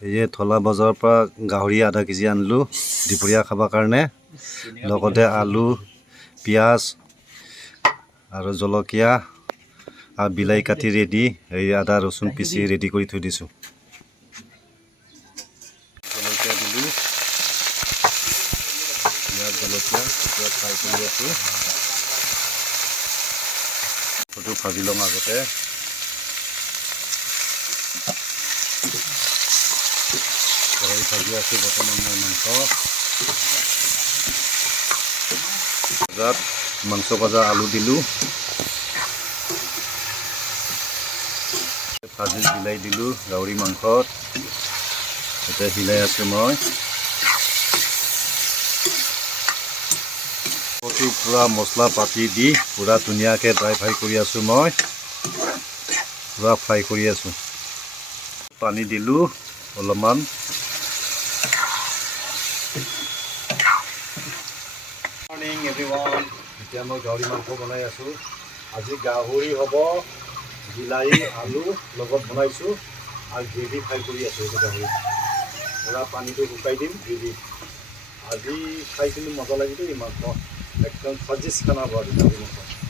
এই থলা বজাৰৰ পৰা গাহৰি আধা কেজি আনিলোঁ দুপৰীয়া খাবৰ কাৰণে। লগতে আলু, পিঁয়াজ আৰু জলকীয়া আৰু বিলাহী কাটি ৰেডি, এই আদা ৰচুন পিচি ৰেডি কৰি থৈ দিছোঁ। জলকীয়া দিলোঁ, পিঁয়াজ জলকীয়া এতিয়া ফ্ৰাই কৰি আছোঁ। সেইটো ভাজি ল'ম আগতে। কড়াই ভাজি আছোঁ বৰ্তমান মই মাংস। মাংস ভজা আলু দিলোঁ, ভাজি বিলাহী দিলোঁ গাহৰি মাংসত। এতিয়া হিলাই আছোঁ মই। পূৰা মছলা পাতি দি পূৰা ধুনীয়াকৈ ড্ৰাই ফ্ৰাই কৰি আছোঁ মই। পূৰা ফ্ৰাই কৰি আছোঁ। পানী দিলোঁ অলপমান। মৰ্নিং এভৰিৱান, এতিয়া মই গাহৰি মাংস বনাই আছোঁ। আজি গাহৰি হ'ব, বিলাহী আলু লগত বনাইছোঁ আৰু গ্ৰেভি ফ্ৰাই কৰি আছোঁ। এইটো গাহৰি পূৰা পানীটো শুকাই দিম গ্ৰেভি। আজি খাইছিলোঁ মজা লাগিল এই মাংস, একদম ফাজিছ খানা হ'ব আজি গাহৰি মাংস।